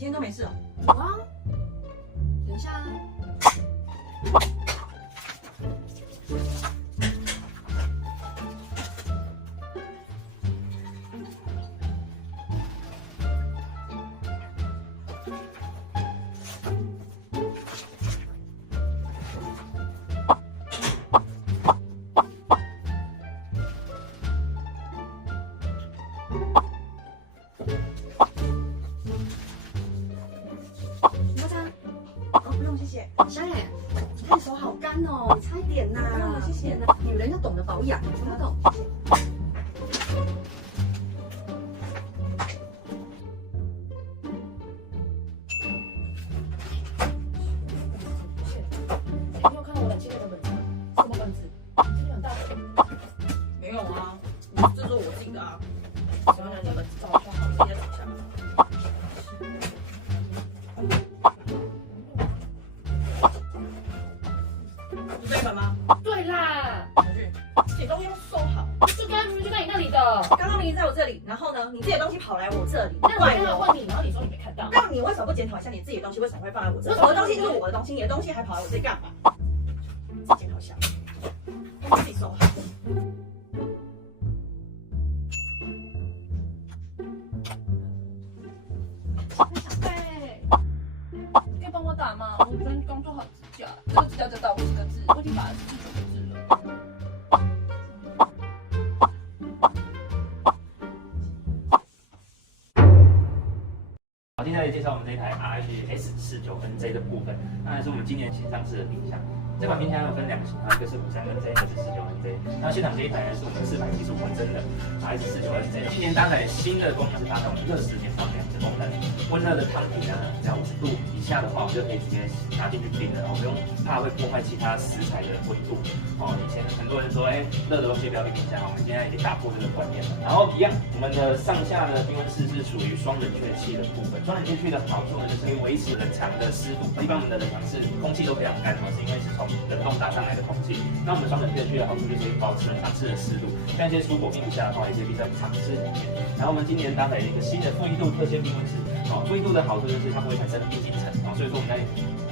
今天都没事哦？有啊，等一下啊。摩擦。哦，不用，谢谢。小野，你看你手好干哦，你擦一点呐。不用了，谢谢。女人要懂得保养，懂不懂？你有看到我冷气那个本子吗？什么本子？这个很大本。没有啊，这是我自己的啊。喜欢哪个本子？找一下，我直接找一下。你这一本吗？对啦，拿去。自己东西要收好。就刚刚明明就在你那里的。刚刚明明在我这里，然后呢，你自己的东西跑来我这里，那我怪我。刚刚问你，然后你说你没看到。那你为什么不检讨一下你自己的东西为什么会放在我这里？我的东西就是我的东西，你的东西还跑来我这里干嘛？自己检讨一下，东西自己收好。小贝，可以帮我打吗？我昨天刚做好指甲，这个指甲只打50个字，我已经打了49个字了。好，接下来介绍我们这一台 RH-S49NJ 的部分，那还是我们今年新上市的冰箱。这款冰箱有分两个型号，一个是53NJ，一个是49NJ。那现场这一台呢是我们400技术混增的 RH-49NJ。今年搭载新的功能是搭载我们热时免烫凉的功能，温热的汤品呢，只要50度以下的话，我们就可以直接拿进去冰了，不用怕会破坏其他食材的温度。哦，以前很多人说，热的东西不要冰冰箱，我们现在已经打破这个观念了。然后一样，我们的上下的冰温室是属于双冷却器的部分。双冷却器的好处呢，就是可以维持冷藏的湿度。一般我们的冷藏室空气都非常干，是因为是从冷冻打上来的空气。那我们双冷却器的好处就是可以保持冷藏室的湿度，像一些蔬果冰不下的话，也可以冰在藏室里面。然后我们今年搭载了一个新的负1度特鲜冰温室。哦，负1度的好处就是它不会产生冰晶层，所以说我们在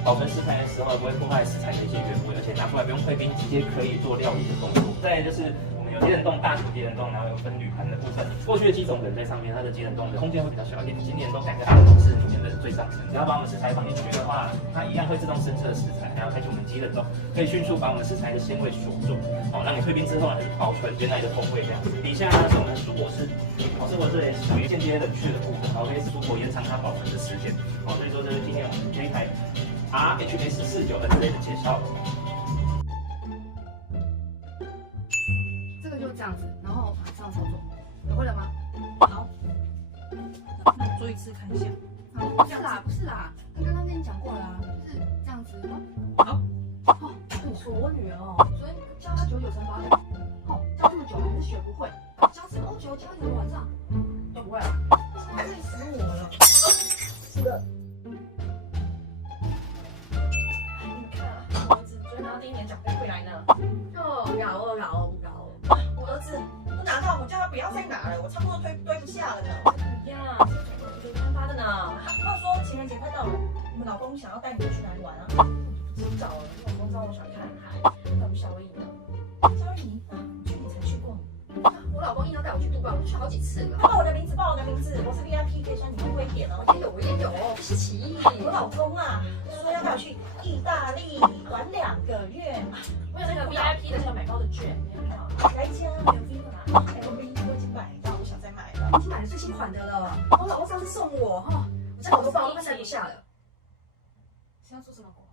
保存食材的时候不会破坏食材的一些原味，而且拿出来不用退冰，直接可以做料理的动作。再来就是我们有机冷冻、大型机冷冻，然后有分铝盘的部分。过去的机种冷在上面，它的机冷冻的空间会比较小一点，今年都改在大冷冻室里面的最上层。只要把我们食材放进去的话，它一样会自动侦测食材，然后开启我们机冷冻，可以迅速把我们食材的鲜味锁住，好让你退冰之后呢保存原来的风味这样子。底下呢是我们的蔬果室，蔬果室也属于间接冷却的部分，可以使蔬果延长它保存的时间。所以说这是今天我们这一台 RH-S49NJ 的介绍。这个就这样子，然后马上操作，学会了吗？好，那我做一次看一下。好，不是啦，不是啦，他刚刚跟你讲过了啊，就是这样子。好，哦，跟你说，我女儿哦，昨天教她99乘法表，哦，教这么久还是学不会，教这么久，教一整个晚上都不会啊，累死我了。是的。你看啊，我儿子昨天拿到第1年奖杯回来呢。哦，搞哦，搞哦，搞哦。我儿子不拿到，我叫他不要再拿了，我差不多堆不下了呢。不要，这是开发的呢。话说情人节快到了，你们老公想要带你们去哪里玩啊？不知道了，因为我公知道我喜欢看海，带我们夏威夷呢。夏威夷啊，去年才去过。我老公硬要带我去杜拜，我去好几次了。报我的名字，报我的名字，我是 VIP，可以算你会贵一点哦。我也有，不稀奇。我老公啊，说要带我去意大利玩2个月。我有那个 VIP 的，像买包的券，你有看到？哪一家 LV 的啦？LV 我已经买到，我想再买了。已经买了最新款的了。我老公上次送我哈，我这个我都放，快塞不下了。是要做什么活？